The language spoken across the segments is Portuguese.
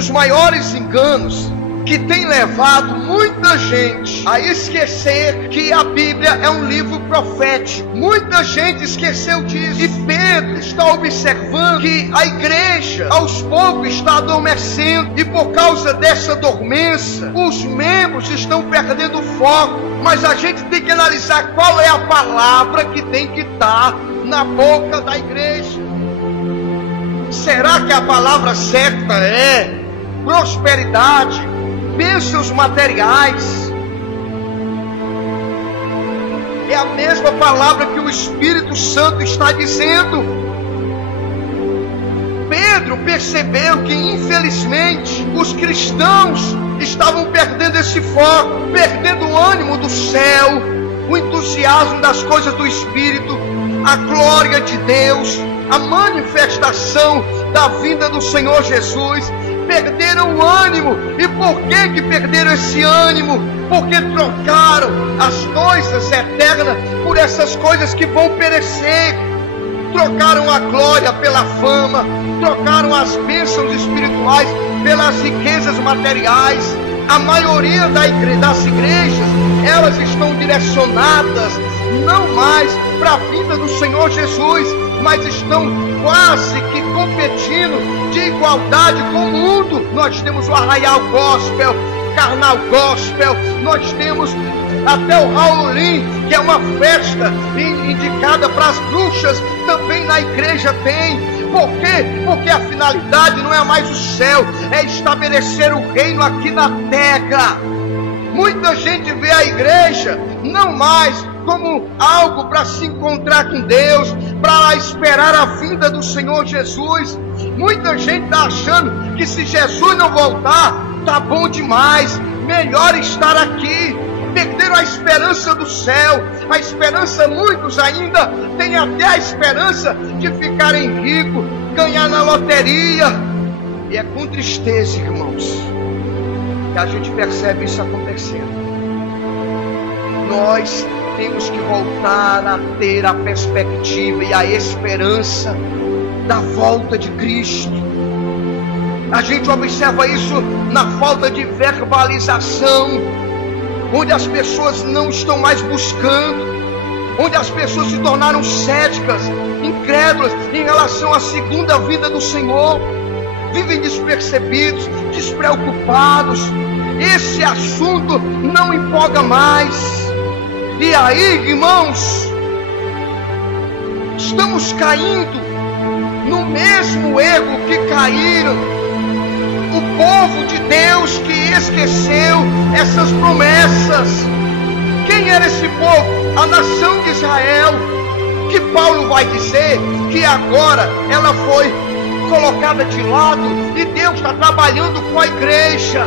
dos maiores enganos que tem levado muita gente a esquecer que a Bíblia é um livro profético. Muita gente esqueceu disso. E Pedro está observando que a igreja aos poucos está adormecendo. E por causa dessa dormência, os membros estão perdendo o foco. Mas a gente tem que analisar qual é a palavra que tem que estar na boca da igreja. Será que a palavra certa é prosperidade, bênçãos materiais? É a mesma palavra que o Espírito Santo está dizendo. Pedro percebeu que infelizmente os cristãos estavam perdendo esse foco, perdendo o ânimo do céu, o entusiasmo das coisas do Espírito, a glória de Deus, a manifestação da vinda do Senhor Jesus. Perderam o ânimo. E por que perderam esse ânimo? Porque trocaram as coisas eternas por essas coisas que vão perecer. Trocaram a glória pela fama, trocaram as bênçãos espirituais pelas riquezas materiais. A maioria das igrejas, elas estão direcionadas não mais para a vinda do Senhor Jesus, mas estão quase que competindo de igualdade com o mundo. Nós temos o Arraial Gospel, Carnal Gospel, nós temos até o Halloween, que é uma festa indicada para as bruxas, também na igreja tem. Por quê? Porque a finalidade não é mais o céu, é estabelecer o reino aqui na terra. Muita gente vê a igreja não mais como algo para se encontrar com Deus, para esperar a vinda do Senhor Jesus. Muita gente está achando que se Jesus não voltar, tá bom demais, melhor estar aqui. Perderam a esperança do céu, a esperança. Muitos ainda têm até a esperança de ficarem ricos, ganhar na loteria. E é com tristeza, irmãos, que a gente percebe isso acontecendo. Nós temos que voltar a ter a perspectiva e a esperança da volta de Cristo. A gente observa isso na falta de verbalização, onde as pessoas não estão mais buscando, onde as pessoas se tornaram céticas, incrédulas em relação à segunda vinda do Senhor, vivem despercebidos, despreocupados. Esse assunto não empolga mais. E aí, irmãos, estamos caindo no mesmo erro que caíram o povo de Deus, que esqueceu essas promessas. Quem era esse povo? A nação de Israel, que Paulo vai dizer que agora ela foi colocada de lado e Deus está trabalhando com a igreja.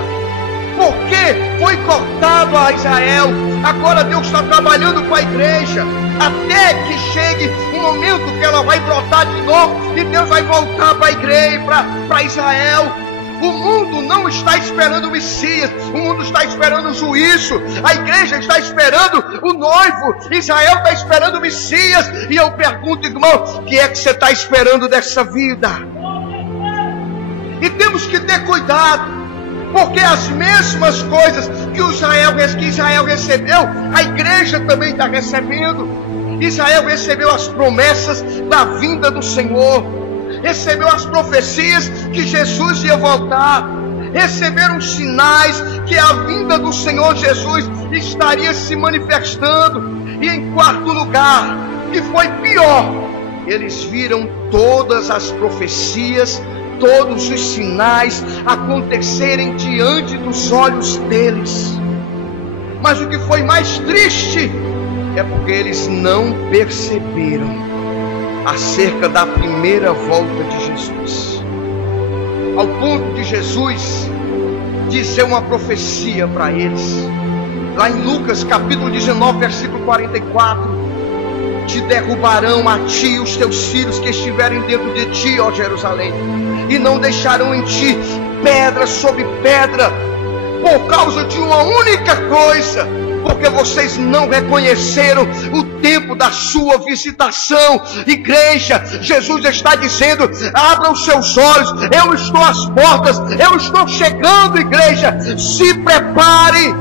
Porque foi cortado a Israel, agora Deus está trabalhando com a igreja, até que chegue um momento que ela vai brotar de novo e Deus vai voltar para a igreja, para Israel. O mundo não está esperando o Messias, o mundo está esperando o juízo, a igreja está esperando o noivo, Israel está esperando o Messias. E eu pergunto, irmão, o que é que você está esperando dessa vida? E temos que ter cuidado, porque as mesmas coisas que Israel recebeu, a igreja também está recebendo. Israel recebeu as promessas da vinda do Senhor, recebeu as profecias que Jesus ia voltar, receberam sinais que a vinda do Senhor Jesus estaria se manifestando. E em quarto lugar, que foi pior, eles viram todas as profecias, todos os sinais acontecerem diante dos olhos deles. Mas o que foi mais triste é porque eles não perceberam acerca da primeira volta de Jesus, ao ponto de Jesus dizer uma profecia para eles, lá em Lucas capítulo 19, versículo 44: te derrubarão a ti e os teus filhos que estiverem dentro de ti, ó Jerusalém, e não deixarão em ti pedra sobre pedra, por causa de uma única coisa, porque vocês não reconheceram o tempo da sua visitação. Igreja, Jesus está dizendo: abra os seus olhos, eu estou às portas, eu estou chegando. Igreja, se prepare,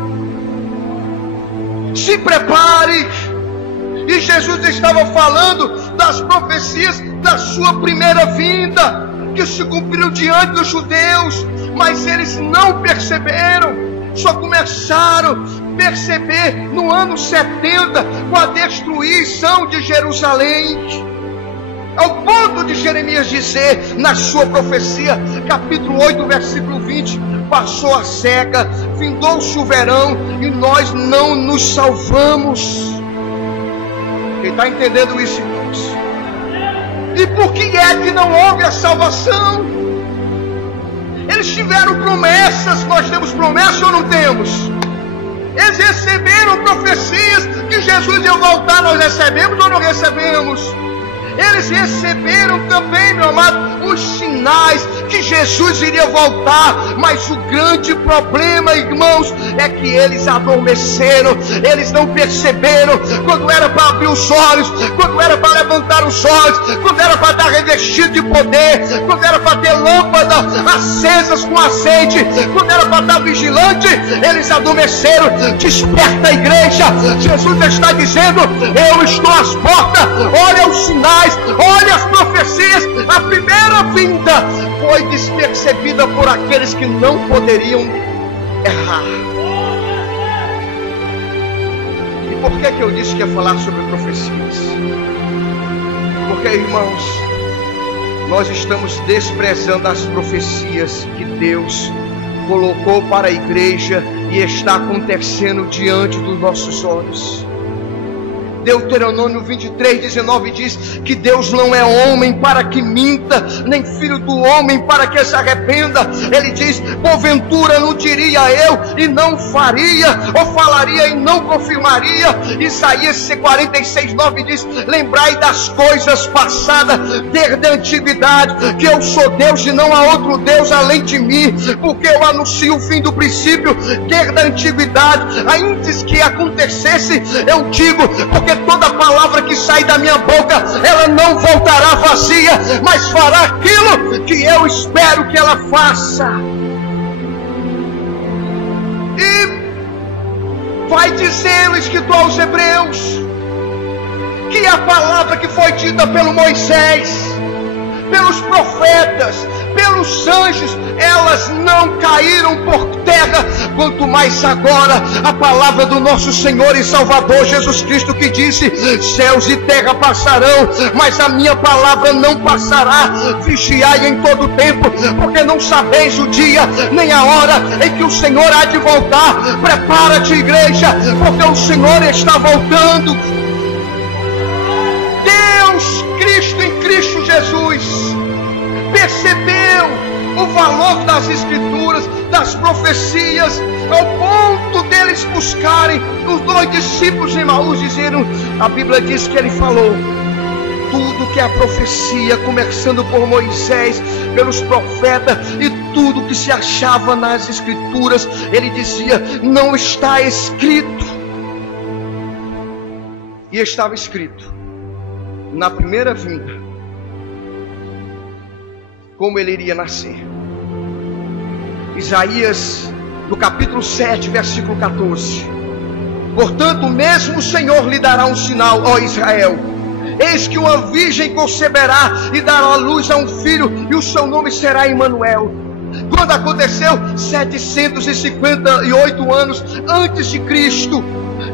se prepare. E Jesus estava falando das profecias da sua primeira vinda, que se cumpriram diante dos judeus, mas eles não perceberam, só começaram a perceber no ano 70, com a destruição de Jerusalém, ao ponto de Jeremias dizer na sua profecia, capítulo 8, versículo 20: passou a seca, findou-se o verão e nós não nos salvamos. Quem está entendendo isso, irmãos? E por que é que não houve a salvação? Eles tiveram promessas. Nós temos promessas ou não temos? Eles receberam profecias que Jesus ia voltar. Nós recebemos ou não recebemos? Eles receberam também, meu amado, os sinais que Jesus iria voltar. Mas o grande problema, irmãos, é que eles adormeceram. Eles não perceberam quando era para abrir os olhos, quando era para levantar os olhos, quando era para estar revestido de poder, quando era para ter lâmpadas acesas com azeite, quando era para estar vigilante. Eles adormeceram. Desperta, a igreja. Jesus está dizendo: eu estou às portas. Olha os sinais, olha as profecias. A primeira vinda foi despercebida por aqueles que não poderiam errar. E por que eu disse que ia falar sobre profecias? Porque, irmãos, nós estamos desprezando as profecias que Deus colocou para a igreja e está acontecendo diante dos nossos olhos. Deuteronômio 23:19 diz que Deus não é homem para que minta, nem filho do homem para que se arrependa. Ele diz: porventura não diria eu e não faria, ou falaria e não confirmaria. Isaías 46:9 diz: lembrai das coisas passadas desde a antiguidade, que eu sou Deus e não há outro Deus além de mim, porque eu anuncio o fim do princípio desde a antiguidade. Antes que acontecesse, eu digo, porque toda palavra que sai da minha boca, ela não voltará vazia, mas fará aquilo que eu espero que ela faça. E vai dizer o escritor aos Hebreus que a palavra que foi dita pelo Moisés, pelos profetas, pelos anjos, elas não caíram por terra, quanto mais agora a palavra do nosso Senhor e Salvador Jesus Cristo, que disse: céus e terra passarão, mas a minha palavra não passará. Vigiai em todo tempo, porque não sabeis o dia nem a hora em que o Senhor há de voltar. Prepara-te, igreja, porque o Senhor está voltando. Deus, Cristo em Cristo Jesus, percebeu o valor das escrituras, das profecias, ao ponto deles buscarem os 2 discípulos de Emaús, dizendo, a Bíblia diz que ele falou tudo que é a profecia, começando por Moisés, pelos profetas e tudo que se achava nas escrituras. Ele dizia: não está escrito. E estava escrito na primeira vinda como ele iria nascer. Isaías, no capítulo 7, versículo 14: portanto, mesmo o Senhor lhe dará um sinal, ó Israel: eis que uma virgem conceberá e dará à luz a um filho, e o seu nome será Emanuel. Quando aconteceu? 758 anos antes de Cristo.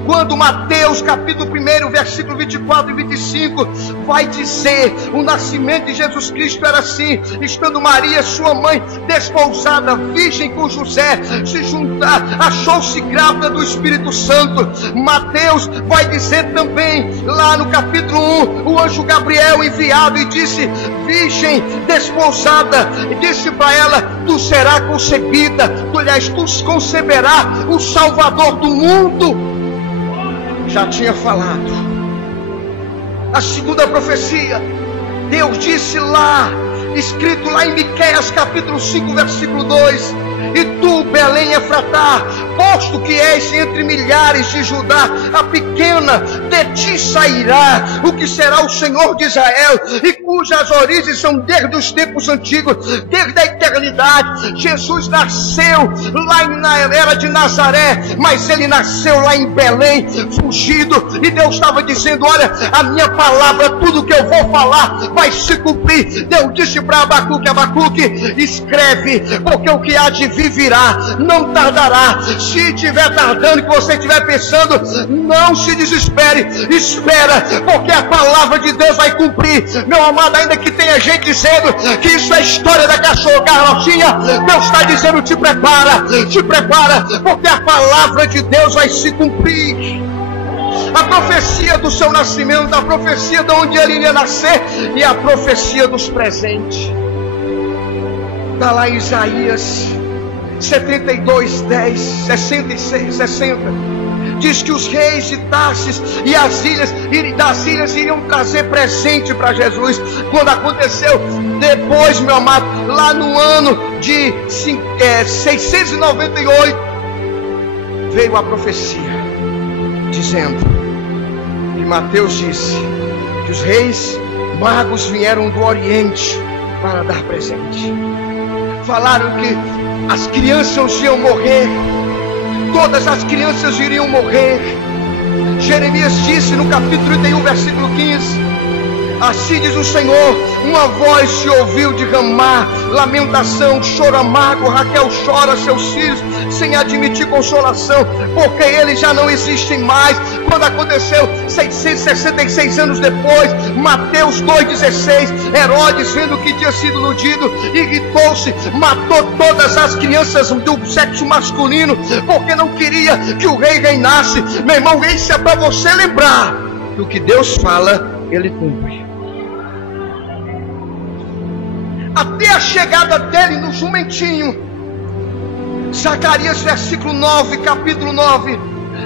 Quando Mateus capítulo 1, versículo 24 e 25 vai dizer: o nascimento de Jesus Cristo era assim: estando Maria, sua mãe, desposada, virgem com José, se juntar, achou-se grávida do Espírito Santo. Mateus vai dizer também, lá no capítulo 1, o anjo Gabriel enviado e disse: virgem desposada, e disse para ela: tu será concebida, tu conceberá o Salvador do mundo. Já tinha falado. A segunda profecia, Deus disse lá, escrito lá em Miqueias capítulo 5, versículo 2: E tu, Belém Efratá, posto que és entre milhares de Judá, a pequena, de ti sairá o que será o Senhor de Israel, e cujas origens são desde os tempos antigos, desde a eternidade. Jesus nasceu lá na era de Nazaré, mas ele nasceu lá em Belém, fugido, e Deus estava dizendo: olha, a minha palavra, tudo que eu vou falar vai se cumprir. Deus disse para Abacuque: Abacuque, escreve, porque o que há de vir virá, não tardará. Se estiver tardando, que você estiver pensando, não se desespere, espera, porque a palavra de Deus vai cumprir. Meu amado, ainda que tenha gente dizendo que isso é história da cachorra Carlotinha, Deus está dizendo: te prepara, porque a palavra de Deus vai se cumprir. A profecia do seu nascimento, a profecia de onde ele ia nascer, e a profecia dos presentes. Está lá em Isaías 72, 10, 66, 60. Diz que os reis de Tarsis e das ilhas iriam trazer presente para Jesus. Quando aconteceu depois, meu amado, lá no ano de 698, veio a profecia dizendo, e Mateus disse, que os reis magos vieram do Oriente para dar presente. Falaram que as crianças iam morrer, todas as crianças iriam morrer. Jeremias disse no capítulo 31, versículo 15: assim diz o Senhor, uma voz se ouviu de Ramá, lamentação, choro amargo, Raquel chora seus filhos, sem admitir consolação, porque eles já não existem mais. Quando aconteceu 666 anos depois, Mateus 2,16, Herodes, vendo que tinha sido iludido, irritou-se, matou todas as crianças do sexo masculino, porque não queria que o rei reinasse. Meu irmão, isso é para você lembrar do que Deus fala, ele cumpre. Até a chegada dele no jumentinho. Zacarias versículo 9, capítulo 9: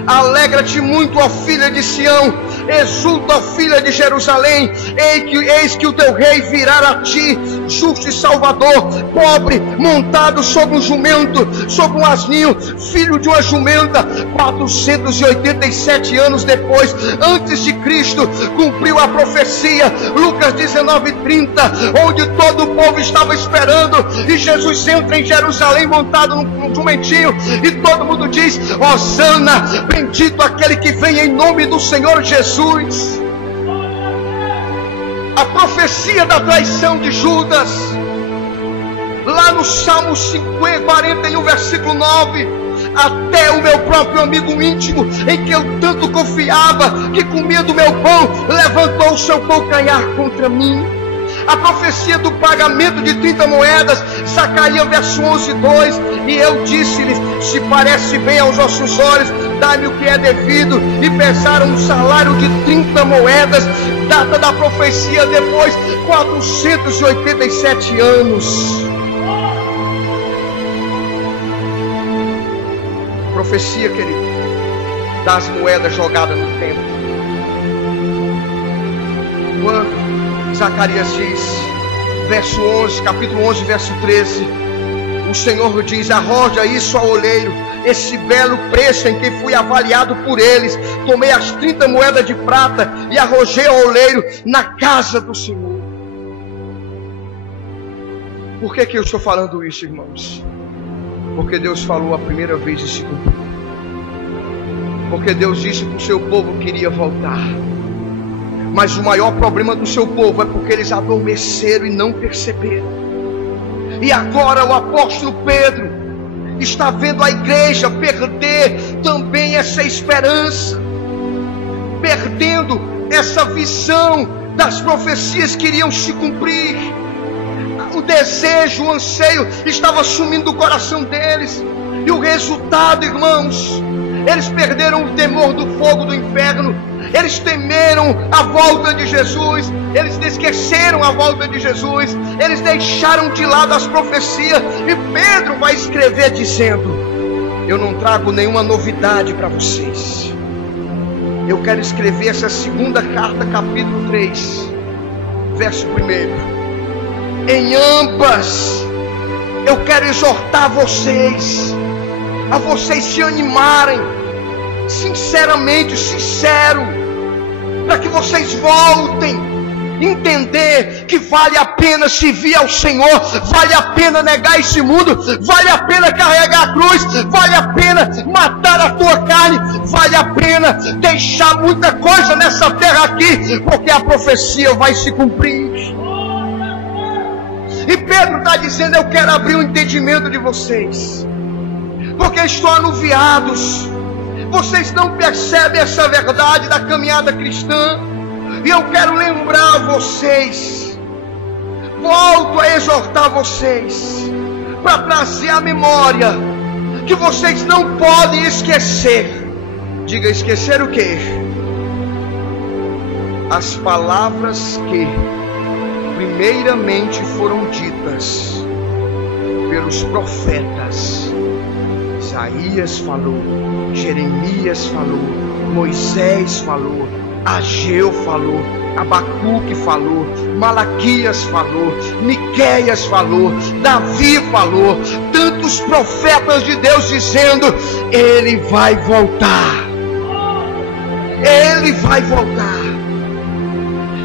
alegra-te muito, ó filha de Sião, exulta, ó filha de Jerusalém, eis que o teu rei virá a ti, justo e salvador, pobre, montado sobre um jumento, sobre um asninho, filho de uma jumenta. 487 anos depois, antes de Cristo, cumpriu a profecia. Lucas 19:30, onde todo o povo estava esperando, e Jesus entra em Jerusalém montado num jumentinho, e todo mundo diz: Hosana, bendito aquele que vem em nome do Senhor Jesus. A profecia da traição de Judas, lá no Salmo 41, versículo 9: até o meu próprio amigo íntimo, em que eu tanto confiava, que comia do meu pão, levantou o seu calcanhar contra mim. A profecia do pagamento de 30 moedas, Zacarias verso 11, 2: e eu disse-lhes: se parece bem aos vossos olhos, dá-me o que é devido. E pesaram um salário de 30 moedas. Data da profecia depois, 487 anos. Profecia, querido, das moedas jogadas no templo. Quando Zacarias diz, verso 11, capítulo 11, verso 13, o Senhor diz: arroja isso ao oleiro, esse belo preço em que fui avaliado por eles. Tomei as 30 moedas de prata e arrojei ao oleiro na casa do Senhor. Por que eu estou falando isso, irmãos? Porque Deus falou a primeira vez e se cumpriu. Porque Deus disse que o seu povo queria voltar. Mas o maior problema do seu povo é porque eles adormeceram e não perceberam. E agora o apóstolo Pedro está vendo a igreja perder também essa esperança, perdendo essa visão das profecias que iriam se cumprir. O desejo, o anseio estava sumindo do coração deles. E o resultado, irmãos, eles perderam o temor do fogo do inferno. Eles temeram a volta de Jesus. Eles esqueceram a volta de Jesus. Eles deixaram de lado as profecias. E Pedro vai escrever dizendo: eu não trago nenhuma novidade para vocês. Eu quero escrever essa segunda carta, capítulo 3, verso 1. Em ambas eu quero exortar vocês, a vocês se animarem, sinceramente, sincero, para que vocês voltem, entender que vale a pena servir ao Senhor, vale a pena negar esse mundo, vale a pena carregar a cruz, vale a pena matar a tua carne, vale a pena deixar muita coisa nessa terra aqui, porque a profecia vai se cumprir. E Pedro está dizendo: eu quero abrir o entendimento de vocês, porque estão anuviados, vocês não percebem essa verdade da caminhada cristã. E eu quero lembrar vocês, volto a exortar vocês, para trazer à memória, que vocês não podem esquecer. Diga: esquecer o quê? As palavras que primeiramente foram ditas pelos profetas. Isaías falou, Jeremias falou, Moisés falou, Ageu falou, Abacuque falou, Malaquias falou, Miqueias falou, Davi falou, tantos profetas de Deus dizendo: ele vai voltar, ele vai voltar.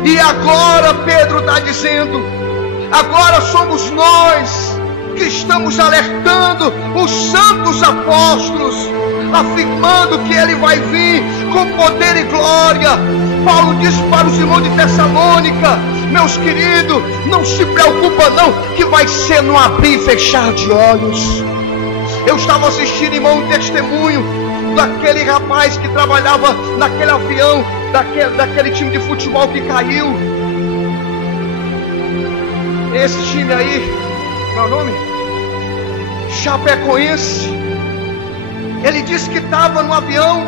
E agora Pedro está dizendo, agora somos nós que estamos alertando os santos apóstolos, afirmando que ele vai vir com poder e glória. Paulo disse para os irmãos de Tessalônica: meus queridos, não se preocupa não, que vai ser no abrir e fechar de olhos. Eu estava assistindo, irmão, um testemunho daquele rapaz que trabalhava naquele avião, daquele time de futebol que caiu. Esse time aí, qual é o nome? Chapecoense. Ele disse que estava no avião,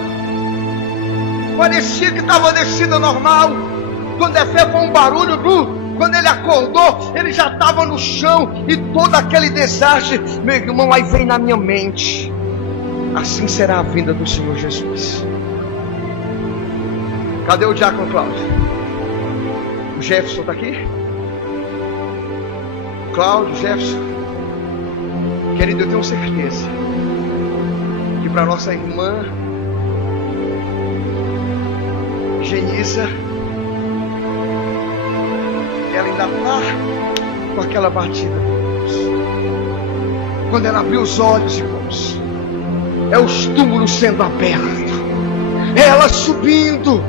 parecia que estava descida normal. Quando foi um barulho, quando ele acordou, ele já estava no chão, e todo aquele desastre, meu irmão, aí vem na minha mente: assim será a vinda do Senhor Jesus. Cadê o diácono Cláudio? O Jefferson está aqui? Cláudio, Jefferson. Querido, eu tenho certeza que para nossa irmã Genisa, ela ainda está com aquela batida, irmãos. Quando ela abriu os olhos, irmãos, é os túmulos sendo abertos, é ela subindo,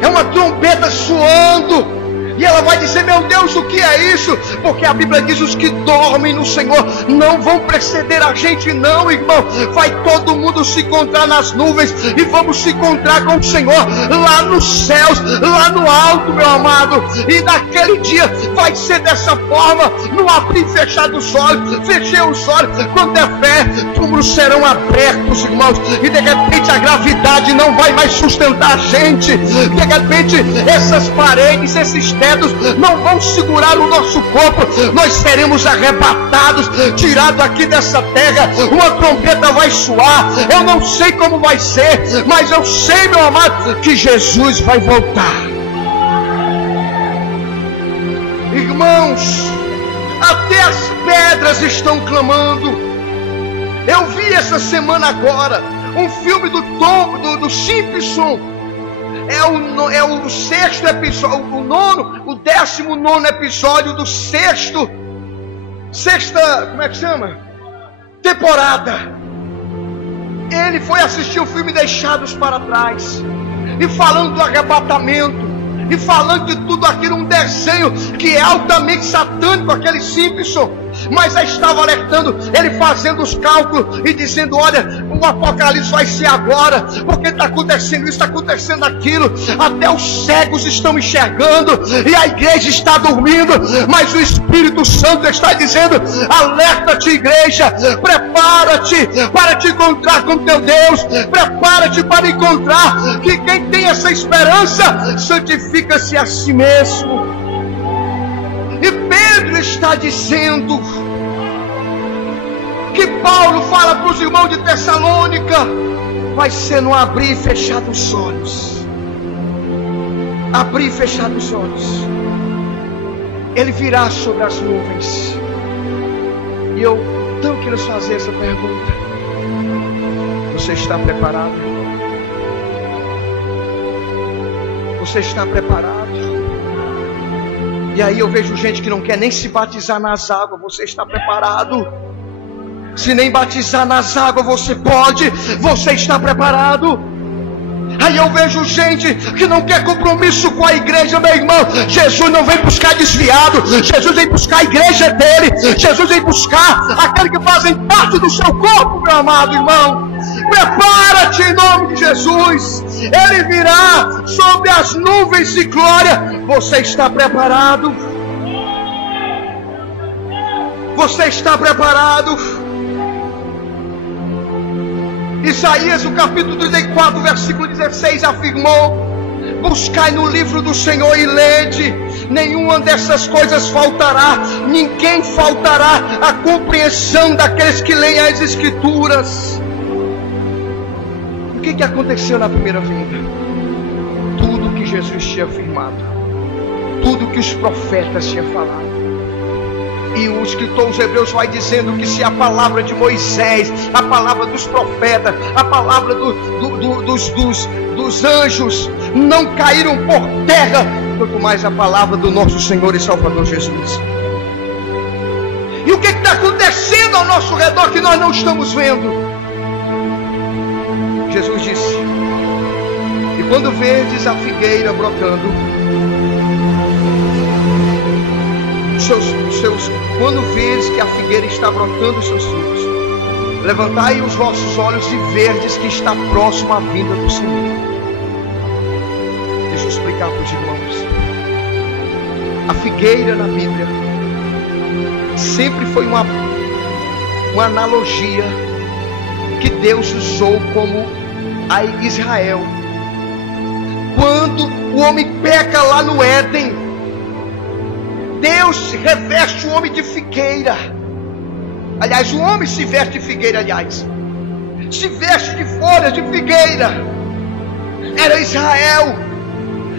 é uma trombeta soando, e ela vai dizer: meu Deus, o que é isso? Porque a Bíblia diz: os que dormem no Senhor não vão preceder a gente, não, irmão. Vai todo mundo se encontrar nas nuvens, e vamos se encontrar com o Senhor lá nos céus, lá no alto, meu amado. E naquele dia vai ser dessa forma, no abrir e fechar dos olhos. Fechei os olhos, quando é fé, túmulos serão abertos, irmãos, e de repente a gravidade não vai mais sustentar a gente. De repente essas paredes, esses tetos não vão segurar o nosso corpo. Nós seremos arrebatados, tirados aqui dessa terra. Uma trombeta vai soar. Eu não sei como vai ser, mas eu sei, meu amado, que Jesus vai voltar. Irmãos, até as pedras estão clamando. Eu vi essa semana agora um filme do Simpson. É o sexto episódio, o 19º episódio do sexta, como é que chama? Temporada. Ele foi assistir o filme Deixados para Trás, e falando do arrebatamento, e falando de tudo aquilo, um desenho que é altamente satânico, aquele Simpson, mas já estava alertando, ele fazendo os cálculos e dizendo: olha, o apocalipse vai ser agora, porque está acontecendo isso, está acontecendo aquilo, até os cegos estão enxergando, e a igreja está dormindo, mas o Espírito Santo está dizendo: alerta-te, igreja, prepara-te para te encontrar com teu Deus, prepara-te para encontrar que quem tem essa esperança santifica-se a si mesmo. E Pedro está dizendo que Paulo fala para os irmãos de Tessalônica: vai ser no abrir e fechar dos olhos. Abrir e fechar dos olhos. Ele virá sobre as nuvens, E eu então quero fazer essa pergunta: você está preparado? Você está preparado? E aí eu vejo gente que não quer nem se batizar nas águas. Você está preparado? Se nem batizar nas águas você pode, você está preparado? Aí eu vejo gente que não quer compromisso com a igreja, meu irmão. Jesus não vem buscar desviado, Jesus vem buscar a igreja dele, Jesus vem buscar aqueles que fazem parte do seu corpo, meu amado irmão. Prepara-te em nome de Jesus. Ele virá sobre as nuvens de glória. Você está preparado? Você está preparado? Isaías, o capítulo 34, versículo 16, afirmou: buscai no livro do Senhor e lede, nenhuma dessas coisas faltará, ninguém faltará a compreensão daqueles que leem as Escrituras. O que aconteceu na primeira vinda? Tudo que Jesus tinha afirmado, tudo que os profetas tinham falado. E o escritor aos Hebreus vai dizendo que se a palavra de Moisés, a palavra dos profetas, a palavra dos anjos não caíram por terra, quanto mais a palavra do nosso Senhor e Salvador Jesus. E o que está acontecendo ao nosso redor que nós não estamos vendo? Jesus disse: e quando verdes a figueira brotando, quando vês que a figueira está brotando os seus frutos, levantai os vossos olhos e verdes que está próximo à vinda do Senhor. Deixa eu explicar para os irmãos. A figueira na Bíblia sempre foi uma analogia que Deus usou como a Israel. Quando o homem peca lá no Éden, Deus reveste o homem de figueira. Aliás, o homem se veste de figueira, se veste de folhas de figueira. Era Israel,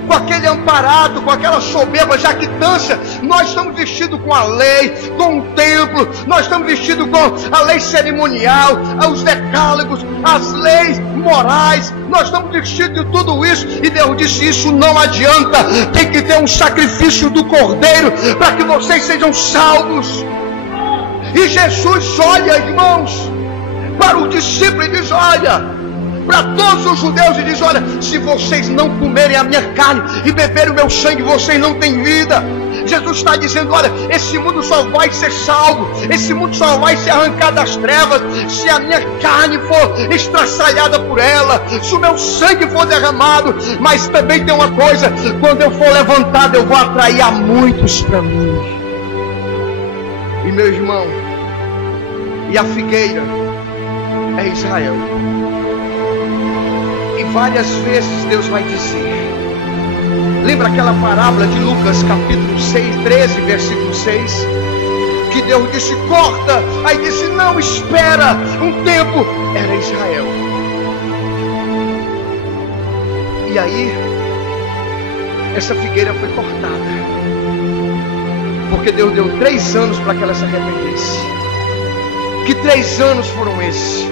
com aquele amparado, com aquela soberba jactância. Nós estamos vestidos com a lei, com o templo, nós estamos vestidos com a lei cerimonial, os decálogos, as leis morais. Nós estamos vestidos de tudo isso. E Deus disse: isso não adianta, tem que ter um sacrifício do Cordeiro para que vocês sejam salvos. E Jesus olha, irmãos, para o discípulo e diz: olha, para todos os judeus, e diz: olha, se vocês não comerem a minha carne e beberem o meu sangue, vocês não têm vida. Jesus está dizendo: olha, esse mundo só vai ser salvo, esse mundo só vai ser arrancado das trevas se a minha carne for estraçalhada por ela, se o meu sangue for derramado. Mas também tem uma coisa: quando eu for levantado, eu vou atrair a muitos para mim. E meu irmão, e a figueira é Israel. E várias vezes Deus vai dizer, lembra aquela parábola de Lucas capítulo 6, 13, versículo 6? Que Deus disse: corta. Aí disse: não, espera um tempo. Era Israel. E aí essa figueira foi cortada, porque Deus deu 3 anos para que ela se arrependesse. Que 3 anos foram esses?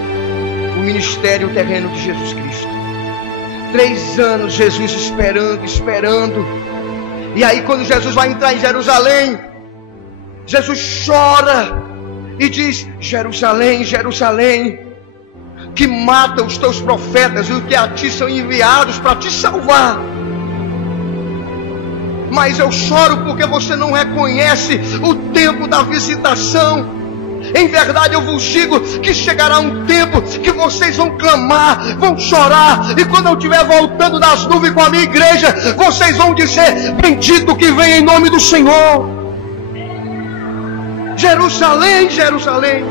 O ministério terreno de Jesus Cristo. 3 anos Jesus esperando. E aí quando Jesus vai entrar em Jerusalém, Jesus chora e diz: Jerusalém, Jerusalém, que mata os teus profetas e os que a ti são enviados para te salvar. Mas eu choro porque você não reconhece o tempo da visitação. Em verdade eu vos digo que chegará um tempo que vocês vão clamar, vão chorar, e quando eu estiver voltando das nuvens com a minha igreja, vocês vão dizer: bendito que vem em nome do Senhor. Jerusalém, Jerusalém.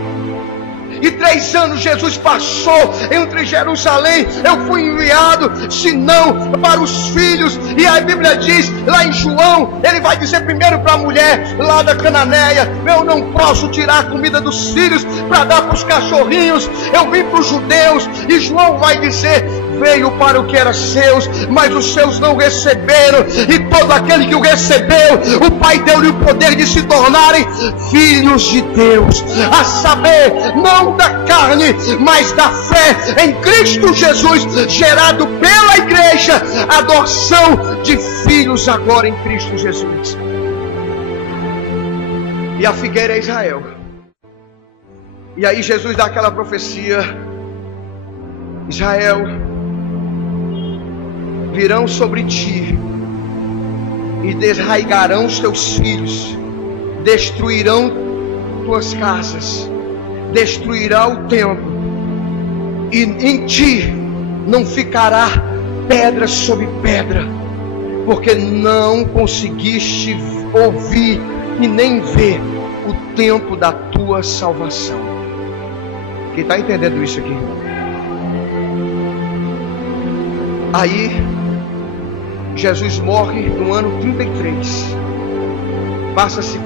E 3 anos Jesus passou entre Jerusalém. Eu fui enviado, senão para os filhos. E a Bíblia diz lá em João, ele vai dizer primeiro para a mulher lá da Cananeia: eu não posso tirar a comida dos filhos para dar para os cachorrinhos. Eu vim para os judeus. E João vai dizer: veio para o que era seus, mas os seus não receberam. E todo aquele que o recebeu, o Pai deu-lhe o poder de se tornarem filhos de Deus, a saber, não da carne, mas da fé em Cristo Jesus, gerado pela igreja, a adoção de filhos agora em Cristo Jesus. E a figueira é Israel. E aí Jesus dá aquela profecia: Israel, virão sobre ti e desraigarão os teus filhos, destruirão tuas casas, destruirá o templo, e em ti não ficará pedra sobre pedra, porque não conseguiste ouvir e nem ver o tempo da tua salvação. Quem está entendendo isso aqui? Aí Jesus morre no ano 33. Passa-se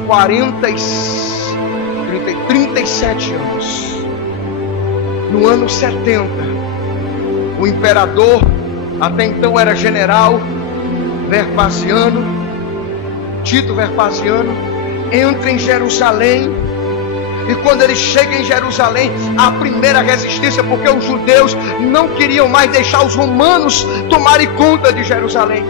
37 anos. No ano 70, o imperador, até então era general, Vespasiano, Tito Vespasiano, entra em Jerusalém. E quando ele chega em Jerusalém, a primeira resistência, porque os judeus não queriam mais deixar os romanos tomarem conta de Jerusalém.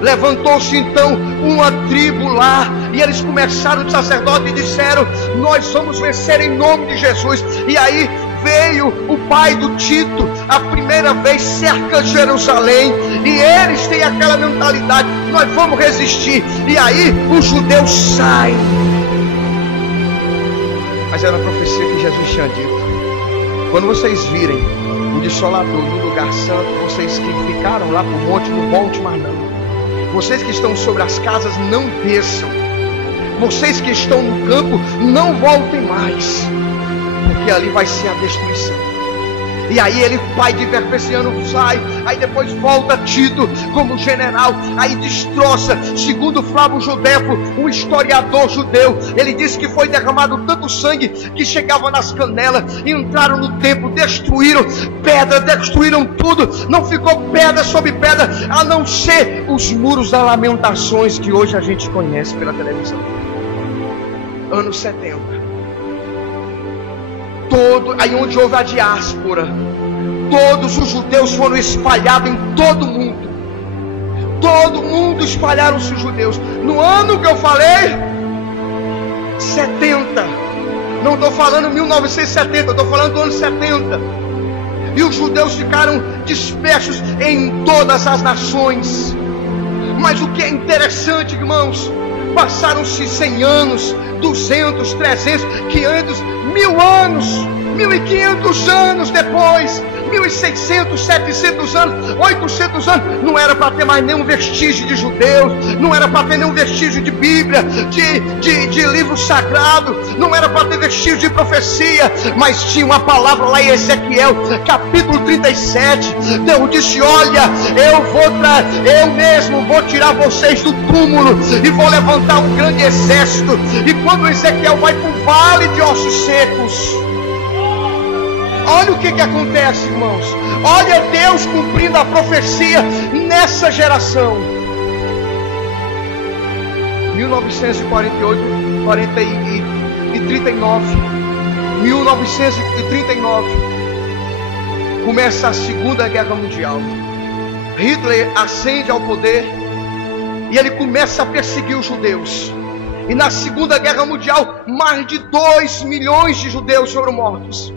Levantou-se então uma tribo lá, e eles começaram, os sacerdotes disseram: nós vamos vencer em nome de Jesus. E aí veio o pai do Tito, a primeira vez cerca Jerusalém, e eles têm aquela mentalidade: nós vamos resistir. E aí os judeus saem. Mas era a profecia que Jesus tinha dito: quando vocês virem o Desolador no lugar santo, vocês que ficaram lá por monte, não volte mais não. Vocês que estão sobre as casas, não desçam. Vocês que estão no campo, não voltem mais, porque ali vai ser a destruição. E aí ele, pai de Vespasiano, sai. Aí depois volta Tito como general. Aí destroça. Segundo Flávio Josefo, um historiador judeu, ele disse que foi derramado tanto sangue que chegava nas canelas. Entraram no templo, destruíram pedra, destruíram tudo. Não ficou pedra sobre pedra, a não ser os muros das lamentações que hoje a gente conhece pela televisão. Anos 70. Aí onde houve a diáspora, todos os judeus foram espalhados em todo o mundo. Todo mundo espalharam-se os judeus. No ano que eu falei, 70. Não estou falando 1970, estou falando do ano 70. E os judeus ficaram dispersos em todas as nações. Mas o que é interessante, irmãos, passaram-se 100 anos, 200, 300, 500, 1000 anos, 1500 anos depois, 1600, 700 anos, 800 anos, não era para ter mais nenhum vestígio de judeus, não era para ter nenhum vestígio de Bíblia, de livro sagrado, não era para ter vestígio de profecia, mas tinha uma palavra lá em Ezequiel, capítulo 37, Deus disse: olha, eu mesmo vou tirar vocês do túmulo, e vou levantar um grande exército. E quando Ezequiel vai para o vale de ossos secos, olha o que acontece, irmãos. Olha Deus cumprindo a profecia nessa geração. 1948, 1939, começa a Segunda Guerra Mundial. Hitler ascende ao poder e ele começa a perseguir os judeus. E na Segunda Guerra Mundial, mais de 2 milhões de judeus foram mortos.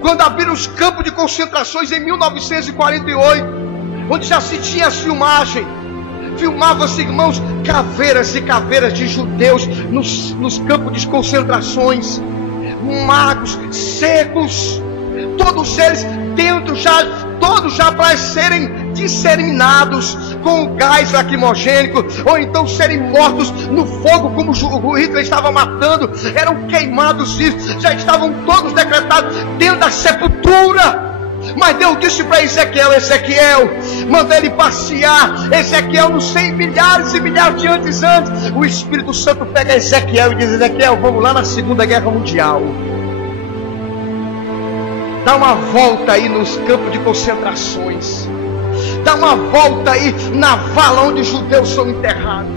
Quando abriram os campos de concentrações em 1948, onde já se tinha as filmagens, filmava-se, irmãos, caveiras e caveiras de judeus nos campos de concentrações, magos, secos, todos eles dentro já, todos já para serem disseminados com o gás lacrimogênico, ou então serem mortos no fogo, como o Hitler estava matando, eram queimados vivos, já estavam todos decretados dentro da sepultura. Mas Deus disse para Ezequiel: Ezequiel, manda ele passear. Ezequiel, não sei, milhares e milhares de anos antes, o Espírito Santo pega Ezequiel e diz: Ezequiel, vamos lá na Segunda Guerra Mundial. Dá uma volta aí nos campos de concentrações. Dá uma volta aí na vala onde os judeus são enterrados.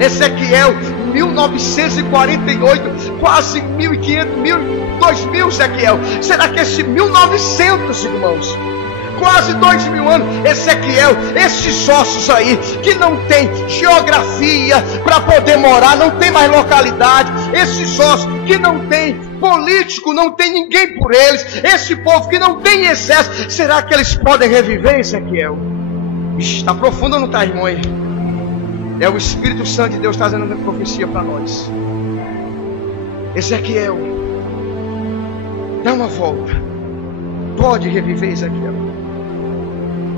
Ezequiel, 1948, quase 1.500, 2.000, Ezequiel. Será que esse 1900, irmãos, quase 2.000 anos, Ezequiel, esses ossos aí, que não tem geografia para poder morar, não tem mais localidade, esses ossos que não tem político, não tem ninguém por eles, esse povo que não tem exército, será que eles podem reviver, Ezequiel? Está profundo ou não está, irmão? É o Espírito Santo de Deus trazendo a profecia para nós. Ezequiel, dá uma volta. Pode reviver, Ezequiel?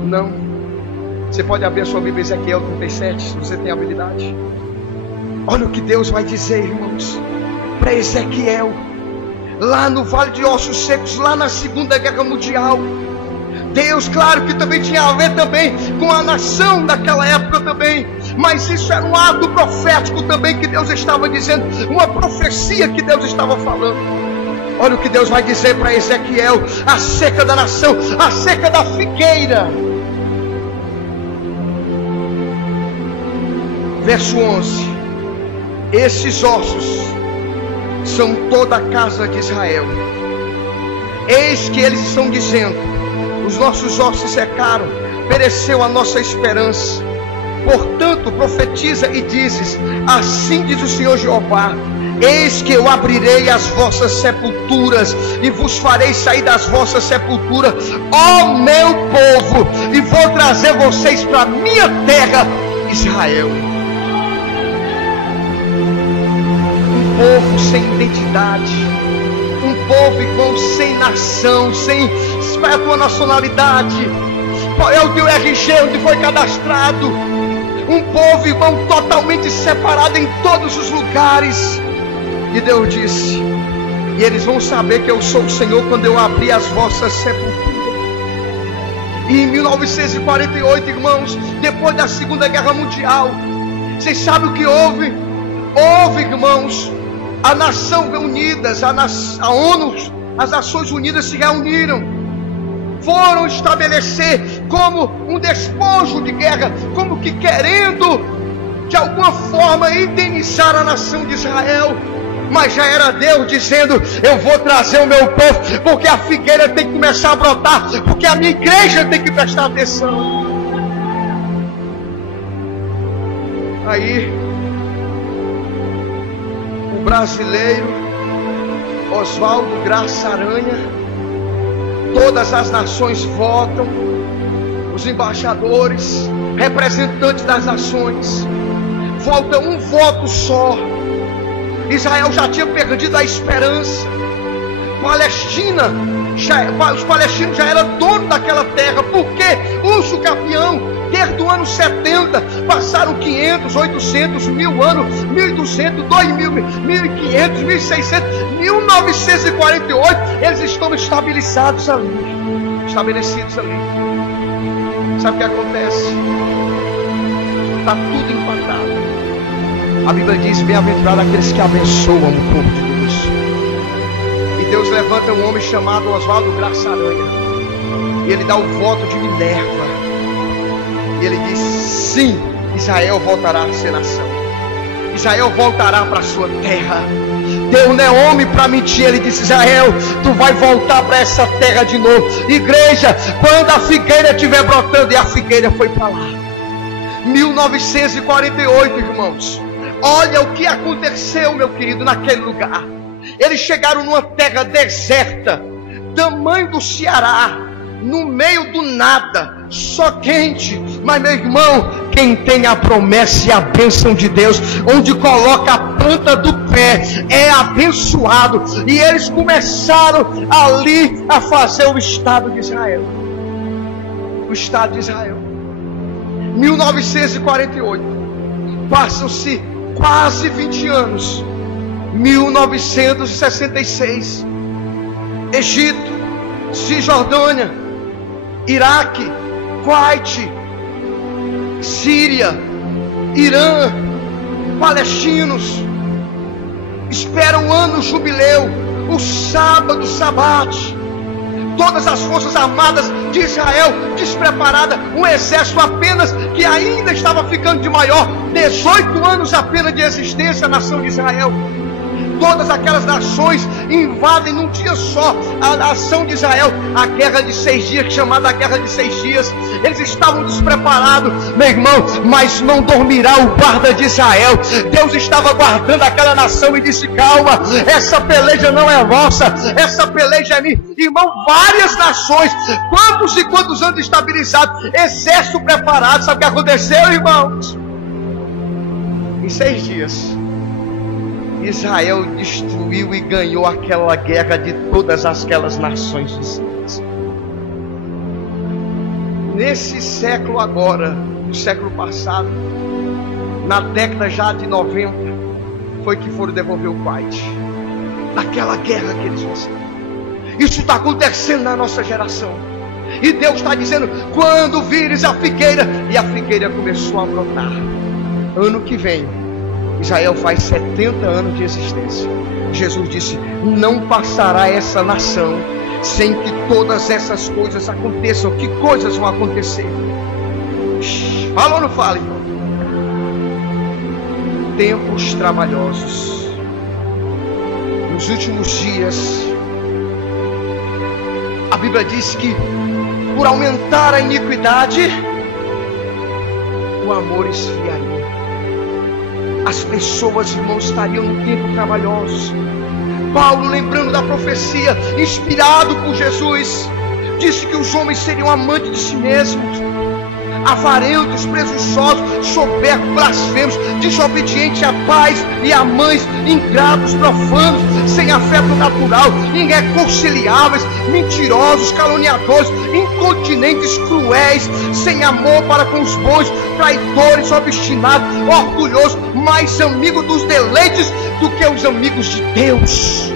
Não. Você pode abrir a sua Bíblia, Ezequiel 37, se você tem habilidade. Olha o que Deus vai dizer, irmãos, para Ezequiel, lá no Vale de Ossos Secos, lá na Segunda Guerra Mundial. Deus, claro que também tinha a ver também com a nação daquela época também, mas isso era um ato profético também que Deus estava dizendo, uma profecia que Deus estava falando. Olha o que Deus vai dizer para Ezequiel, a seca da nação, a seca da figueira. Verso 11: esses ossos são toda a casa de Israel. Eis que eles estão dizendo: os nossos ossos se secaram, pereceu a nossa esperança. Portanto, profetiza e dizes: assim diz o Senhor Jeová: eis que eu abrirei as vossas sepulturas e vos farei sair das vossas sepulturas, ó meu povo, e vou trazer vocês para a minha terra, Israel. Um povo sem identidade, um povo, irmão, sem nação, sem qual é a tua nacionalidade, qual é o teu RG, onde foi cadastrado. Um povo, irmão, totalmente separado em todos os lugares. E Deus disse: e eles vão saber que eu sou o Senhor quando eu abrir as vossas sepulturas. E em 1948, irmãos, depois da Segunda Guerra Mundial, vocês sabem o que houve? Houve, irmãos, a nação unidas, a ONU, as Nações Unidas se reuniram, foram estabelecer como um despojo de guerra, como que querendo de alguma forma indenizar a nação de Israel. Mas já era Deus dizendo: eu vou trazer o meu povo, porque a figueira tem que começar a brotar, porque a minha igreja tem que prestar atenção. Aí o brasileiro Oswaldo Graça Aranha, todas as nações votam, os embaixadores, representantes das nações, falta um voto só. Israel já tinha perdido a esperança. Os palestinos já eram donos daquela terra, porque Urso Campeão, desde o ano 70, passaram 500, 800, 1000 anos, 1200, 2000, 1500, 1600, 1948, eles estão estabelecidos ali. Sabe o que acontece? Está tudo empatado. A Bíblia diz: bem-aventurado aqueles que abençoam o povo de Deus. E Deus levanta um homem chamado Oswaldo Graça Aranha, e ele dá o voto de Minerva, e ele diz: sim, Israel voltará a ser nação, Israel voltará para a sua terra. Deus não é homem para mentir. Ele disse: Israel, tu vai voltar para essa terra de novo. Igreja, quando a figueira estiver brotando, e a figueira foi para lá. 1948, irmãos, olha o que aconteceu, meu querido, naquele lugar. Eles chegaram numa terra deserta, tamanho do Ceará, no meio do nada, só quente. Mas, meu irmão, quem tem a promessa e a bênção de Deus, onde coloca a planta do pé, é abençoado. E eles começaram ali a fazer o Estado de Israel. O Estado de Israel. 1948, passam-se quase 20 anos. 1966, Egito, Cisjordânia, Iraque, Kuwait, Síria, Irã, palestinos esperam o ano jubileu, o sábado sabate, todas as forças armadas de Israel despreparada, um exército apenas que ainda estava ficando de maior, 18 anos apenas de existência a nação de Israel. Todas aquelas nações invadem num dia só a nação de Israel, a guerra de 6 dias, chamada a guerra de 6 dias. Eles estavam despreparados, meu irmão, mas não dormirá o guarda de Israel. Deus estava guardando aquela nação e disse: calma, essa peleja não é vossa, essa peleja é minha. Irmão, várias nações, quantos e quantos anos estabilizados, exército preparado. Sabe o que aconteceu, irmãos? Em 6 dias Israel destruiu e ganhou aquela guerra de todas aquelas nações vizinhas. Nesse século agora, no século passado, na década já de 90, foi que foram devolver o Kuwait. Naquela guerra que eles fizeram. Isso está acontecendo na nossa geração. E Deus está dizendo: quando vires a figueira, e a figueira começou a brotar. Ano que vem Israel faz 70 anos de existência. Jesus disse: não passará essa nação sem que todas essas coisas aconteçam. Que coisas vão acontecer? Fala ou não fala, irmão? Tempos trabalhosos. Nos últimos dias, a Bíblia diz que por aumentar a iniquidade, o amor esfriaria. As pessoas, irmãos, estariam no tempo trabalhosos. Paulo, lembrando da profecia, inspirado por Jesus, disse que os homens seriam amantes de si mesmos, avarentos, presunçosos, soberbos, blasfemos, desobedientes a pais e a mães, ingratos, profanos, sem afeto natural, irreconciliáveis, mentirosos, caluniadores, incontinentes, cruéis, sem amor para com os bons, traidores, obstinados, orgulhosos, mais amigos dos deleites do que os amigos de Deus.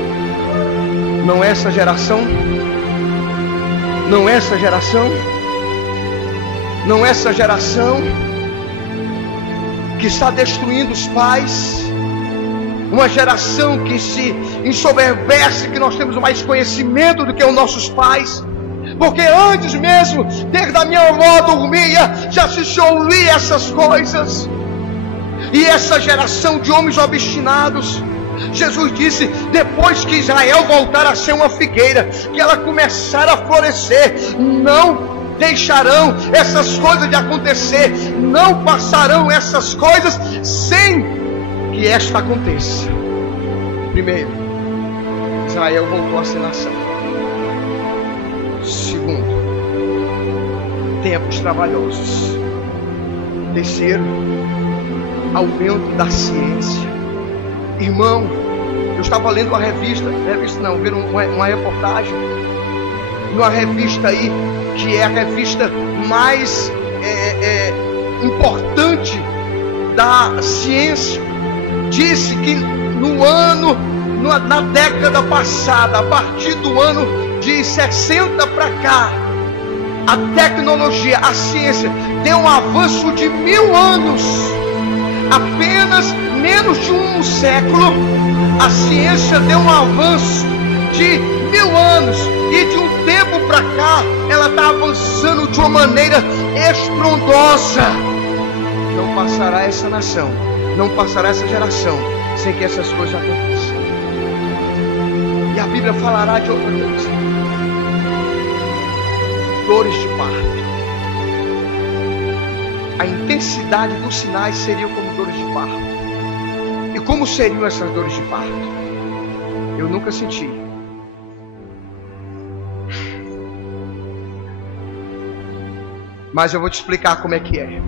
Não é essa geração? Não é essa geração? Não é essa geração que está destruindo os pais? Uma geração que se ensoberbece, que nós temos mais conhecimento do que os nossos pais. Porque antes mesmo, desde a minha avó dormia, já se ouvia essas coisas. E essa geração de homens obstinados, Jesus disse: depois que Israel voltar a ser uma figueira, que ela começar a florescer, não deixarão essas coisas de acontecer, não passarão essas coisas sem que esta aconteça. Primeiro, Israel voltou a ser nação. Segundo, tempos trabalhosos. Terceiro, aumento da ciência. Irmão, eu estava lendo uma vendo uma reportagem numa revista aí, que é a revista mais importante da ciência. Disse que na década passada, a partir do ano de 60 para cá, a tecnologia, a ciência deu um avanço de 1000 anos. Apenas menos de um século, a ciência deu um avanço de 1000 anos. E de um tempo para cá, ela está avançando de uma maneira estrondosa. Não passará essa nação, não passará essa geração sem que essas coisas aconteçam. E a Bíblia falará de outra coisa: dores de parto. A intensidade dos sinais seria como dores de parto. E como seriam essas dores de parto? Eu nunca senti. Mas eu vou te explicar como é que é.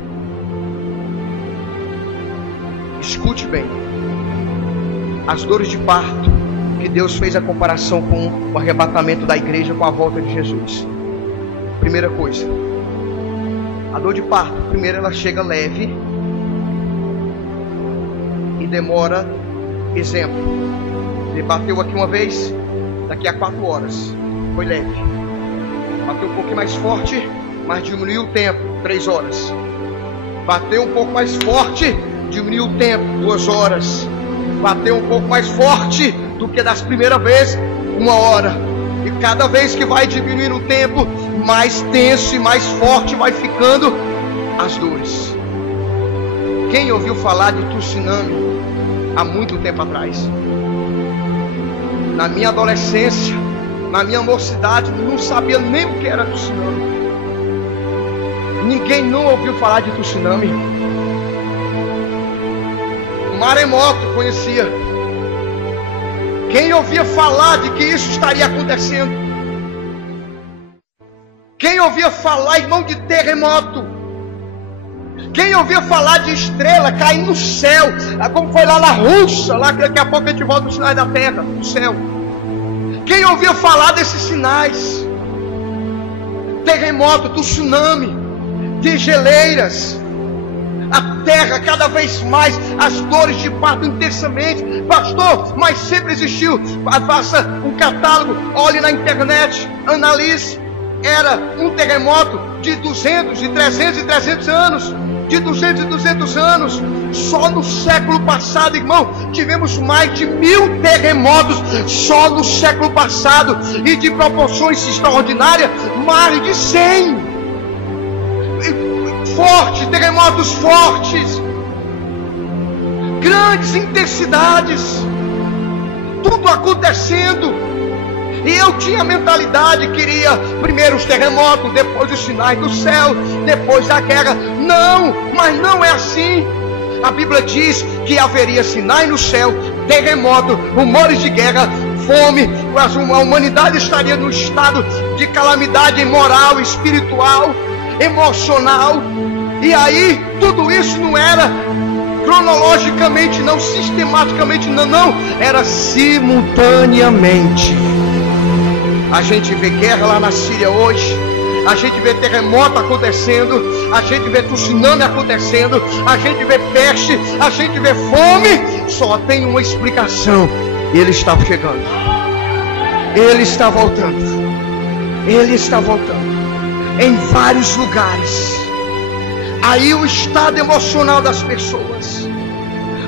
Escute bem. As dores de parto, que Deus fez a comparação com o arrebatamento da igreja, com a volta de Jesus. Primeira coisa, a dor de parto, primeiro ela chega leve e demora. Exemplo, ele bateu aqui uma vez, daqui a 4 horas, foi leve. Bateu um pouquinho mais forte, mas diminuiu o tempo, 3 horas. Bateu um pouco mais forte, diminuiu o tempo, 2 horas. Bateu um pouco mais forte do que das primeiras vezes, 1 hora. E cada vez que vai diminuindo o tempo, mais tenso e mais forte vai ficando as dores. Quem ouviu falar de tsunami há muito tempo atrás? Na minha adolescência, na minha mocidade, não sabia nem o que era tsunami. Ninguém não ouviu falar de tsunami. O maremoto conhecia. Quem ouvia falar de que isso estaria acontecendo? Quem ouvia falar, irmão, de terremoto? Quem ouvia falar de estrela caindo no céu? Como foi lá na Rússia, lá que daqui a pouco a gente volta nos sinais da terra, no céu. Quem ouvia falar desses sinais? Terremoto, tsunami, de geleiras. A terra cada vez mais, as dores de parto intensamente. Pastor, mas sempre existiu. Faça um catálogo, olhe na internet, analise. Era um terremoto de 200, de 300 e 300 anos. De 200 e 200 anos. Só no século passado, irmão, tivemos mais de 1000 terremotos. Só no século passado. E de proporções extraordinárias, mais de 100. Fortes, terremotos fortes, grandes intensidades, tudo acontecendo. E eu tinha mentalidade, queria primeiro os terremotos, depois os sinais do céu, depois a guerra. Não, mas não é assim. A Bíblia diz que haveria sinais no céu, terremoto, rumores de guerra, fome. A humanidade estaria num estado de calamidade moral, espiritual, emocional. E aí, tudo isso não era cronologicamente, não, sistematicamente, não, era simultaneamente. A gente vê guerra lá na Síria hoje, a gente vê terremoto acontecendo, a gente vê tsunami acontecendo, a gente vê peste, a gente vê fome. Só tem uma explicação: Ele está chegando, Ele está voltando, Ele está voltando em vários lugares. Aí o estado emocional das pessoas.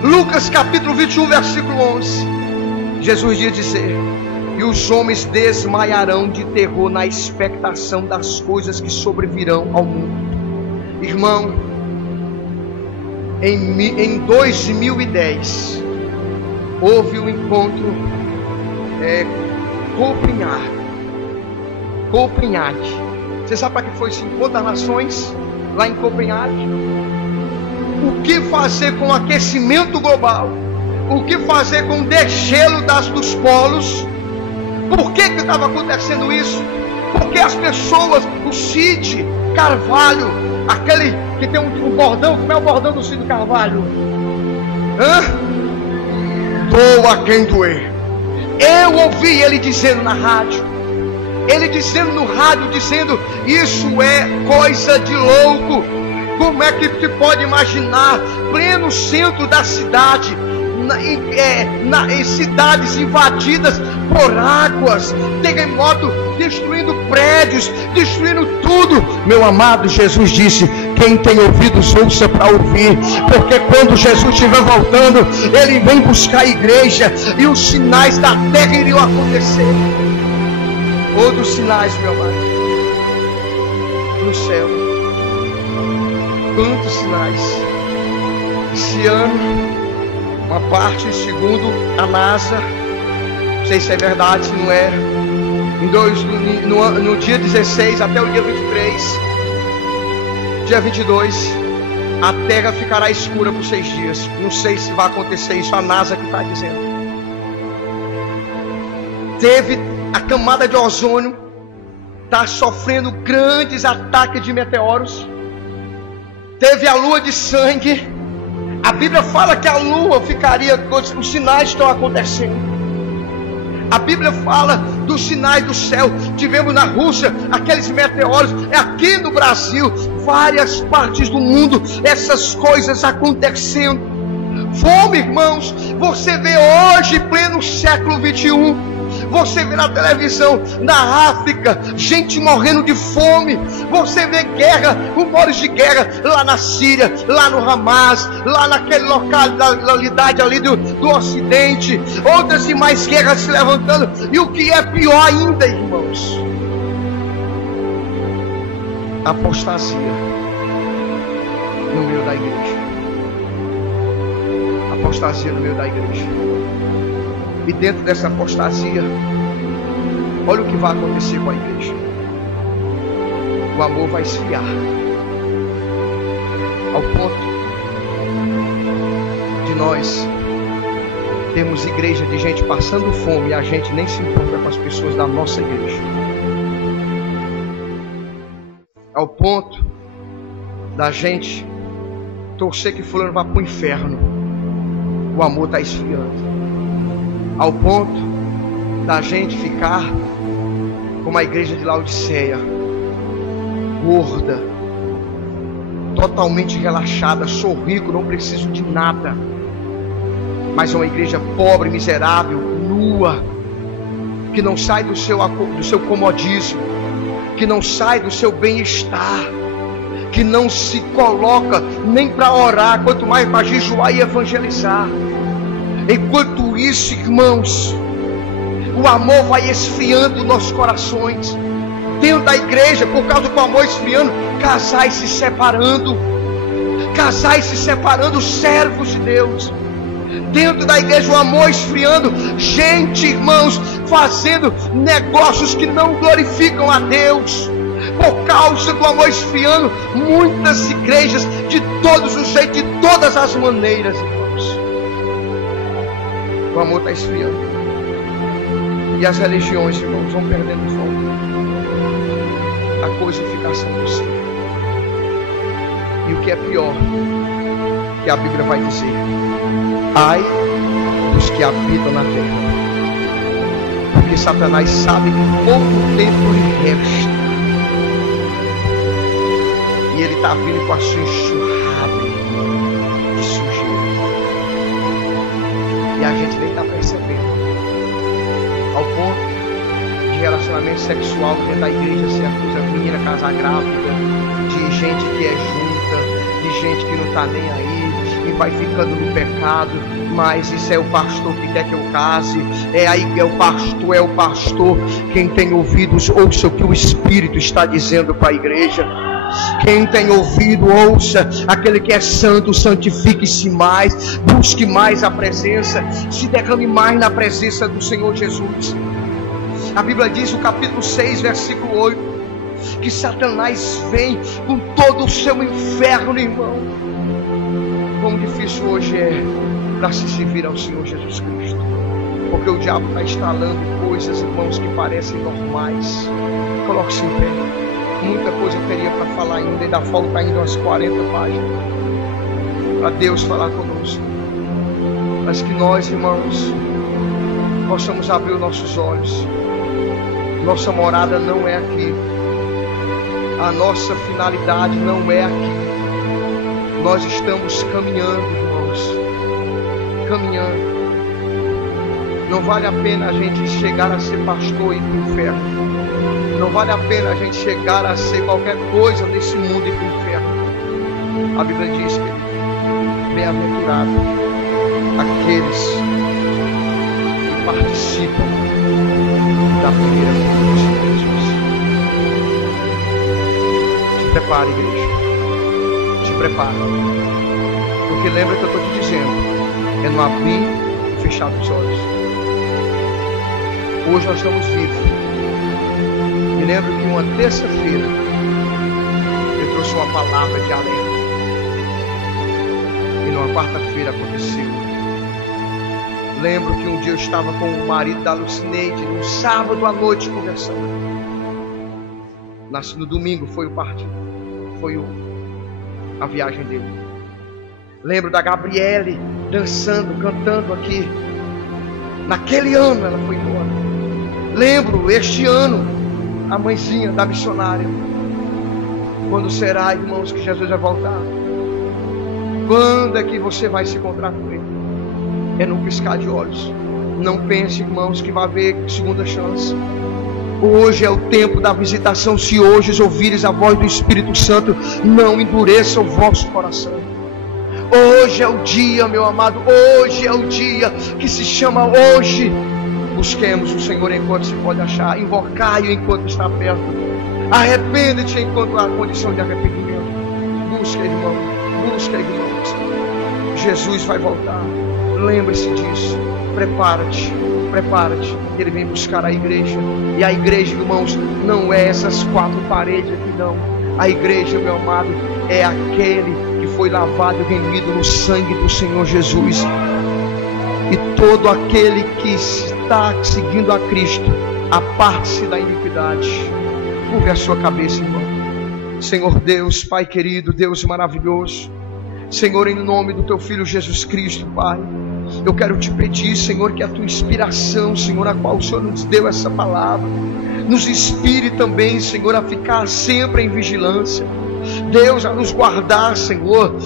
Lucas capítulo 21, versículo 11. Jesus ia dizer: e os homens desmaiarão de terror na expectação das coisas que sobrevirão ao mundo. Irmão, em 2010 houve um encontro Copenhague. Você sabe para que foi esse encontro das nações? Lá em Copenhague. O que fazer com o aquecimento global? O que fazer com o degelo dos polos? Por que estava acontecendo isso? Porque as pessoas, o Cid Carvalho, aquele que tem um bordão, como é o bordão do Cid Carvalho? Doa quem doer. Eu ouvi ele dizendo na rádio. Ele dizendo no rádio, dizendo: isso é coisa de louco. Como é que se pode imaginar, pleno centro da cidade, em cidades invadidas por águas, terremoto destruindo prédios, destruindo tudo. Meu amado, Jesus disse: quem tem ouvidos ouça para ouvir, porque quando Jesus estiver voltando, Ele vem buscar a igreja, e os sinais da terra iriam acontecer. Outros sinais, meu amado, no céu. Quantos sinais? Esse ano, uma parte, segundo a NASA, não sei se é verdade, se não é, no dia 16 até o dia 23, dia 22, a terra ficará escura por 6 dias. Não sei se vai acontecer isso, a NASA que está dizendo. A camada de ozônio está sofrendo grandes ataques de meteoros. Teve a lua de sangue. A Bíblia fala que a lua ficaria, os sinais estão acontecendo. A Bíblia fala dos sinais do céu. Tivemos na Rússia aqueles meteoros. Aqui no Brasil, várias partes do mundo, essas coisas acontecendo. Fome, irmãos. Você vê hoje, pleno século 21, Você vê na televisão, na África, gente morrendo de fome. Você vê guerra, rumores de guerra lá na Síria, lá no Hamas, lá naquele localidade ali do Ocidente. Outras e mais guerras se levantando. E o que é pior ainda, irmãos, apostasia no meio da igreja. Apostasia no meio da igreja. E dentro dessa apostasia, olha o que vai acontecer com a igreja. O amor vai esfriar, ao ponto de nós termos igreja de gente passando fome e a gente nem se importa com as pessoas da nossa igreja. Ao ponto da gente torcer que fulano vá para o inferno. O amor está esfriando. Ao ponto da gente ficar como a igreja de Laodiceia, gorda, totalmente relaxada. Sou rico, não preciso de nada. Mas é uma igreja pobre, miserável, nua, que não sai do seu comodismo, que não sai do seu bem-estar, que não se coloca nem para orar, quanto mais para jejuar e evangelizar. Enquanto isso, irmãos, o amor vai esfriando nossos corações. Dentro da igreja, por causa do amor esfriando, casais se separando, servos de Deus. Dentro da igreja, o amor esfriando, gente, irmãos, fazendo negócios que não glorificam a Deus. Por causa do amor esfriando, muitas igrejas, de todos os jeitos, de todas as maneiras, irmãos, o amor está esfriando. E as religiões, irmãos, vão perdendo fogo. A coisificação do ser. E o que é pior, que a Bíblia vai dizer: ai dos que habitam na terra, porque Satanás sabe que pouco tempo lhe resta, e ele está vindo com a sua enxurrada de sujeira, e a gente nem está percebendo, ao ponto de relacionamento sexual dentro da igreja ser a coisa, menina casar grávida, de gente que é junta, de gente que não está nem aí, e vai ficando no pecado. Mas isso é o pastor que quer que eu case, é o pastor. Quem tem ouvidos, ouça o que o Espírito está dizendo para a igreja. Quem tem ouvido, ouça. Aquele que é santo, santifique-se mais, busque mais a presença, se derrame mais na presença do Senhor Jesus. A Bíblia diz, no capítulo 6, versículo 8, que Satanás vem com todo o seu inferno, irmão. Como difícil hoje é para se servir ao Senhor Jesus Cristo, porque o diabo está instalando coisas, irmãos, que parecem normais. Coloque-se em pé. Muita coisa eu teria para falar ainda falta ainda umas 40 páginas para Deus falar conosco, mas que nós, irmãos, possamos abrir os nossos olhos. Nossa morada não é aqui, a nossa finalidade não é aqui. Nós estamos caminhando, irmãos, caminhando. Não vale a pena a gente chegar a ser pastor e ir para o inferno. Não vale a pena a gente chegar a ser qualquer coisa nesse mundo e ir para o inferno. A Bíblia diz que bem-aventurado aqueles que participam da primeira vinda de Jesus. Se prepare, igreja. Se prepare. Porque lembra que eu estou te dizendo, é no abrir e fechar os olhos. Hoje nós estamos vivos. Me lembro que uma terça-feira eu trouxe uma palavra de alerta. E numa quarta-feira aconteceu. Lembro que um dia eu estava com o marido da Lucineide, no sábado à noite, conversando. No domingo foi o partido, foi a viagem dele. Lembro da Gabriele dançando, cantando aqui. Naquele ano ela foi embora. Lembro, este ano, a mãezinha da missionária. Quando será, irmãos, que Jesus vai voltar? Quando é que você vai se encontrar com Ele? É num piscar de olhos. Não pense, irmãos, que vai haver segunda chance. Hoje é o tempo da visitação. Se hoje ouvires a voz do Espírito Santo, não endureça o vosso coração. Hoje é o dia, meu amado. Hoje é o dia que se chama hoje. Busquemos o Senhor enquanto se pode achar. Invocai-o enquanto está perto. Arrepende-te enquanto há condição de arrependimento. Busca, irmão. Busca, irmãos. Jesus vai voltar. Lembre-se disso. Prepara-te. Prepara-te. Ele vem buscar a igreja. E a igreja, irmãos, não é essas quatro paredes aqui, não. A igreja, meu amado, é aquele que foi lavado e remido no sangue do Senhor Jesus. E todo aquele que está seguindo a Cristo, aparte-se da iniquidade. Curve a sua cabeça, irmão. Senhor Deus, Pai querido, Deus maravilhoso, Senhor, em nome do Teu Filho Jesus Cristo, Pai, eu quero Te pedir, Senhor, que a Tua inspiração, Senhor, a qual o Senhor nos deu essa palavra, nos inspire também, Senhor, a ficar sempre em vigilância. Deus, a nos guardar, Senhor,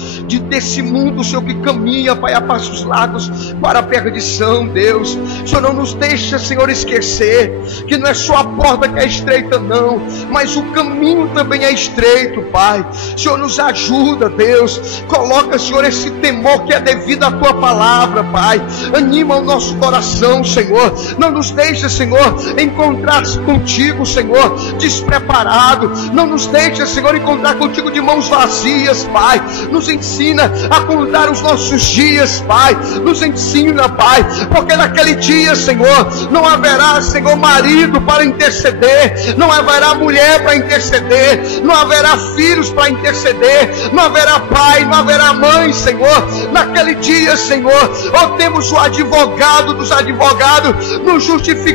desse mundo, Senhor, que caminha, Pai, a passos largos para a perdição. Deus, Senhor, não nos deixa, Senhor, esquecer que não é só a porta que é estreita, não, mas o caminho também é estreito, Pai. Senhor, nos ajuda, Deus. Coloca, Senhor, esse temor que é devido à Tua palavra, Pai. Anima o nosso coração, Senhor. Não nos deixa, Senhor, encontrar-se contigo, Senhor, despreparado. Não nos deixa, Senhor, encontrar contigo de mãos vazias, Pai. Nos ensina a contar os nossos dias, Pai. Nos ensina, Pai, porque naquele dia, Senhor, não haverá, Senhor, marido para interceder, não haverá mulher para interceder, não haverá filhos para interceder, não haverá pai, não haverá mãe, Senhor. Naquele dia, Senhor, temos o advogado dos advogados, nos justificando.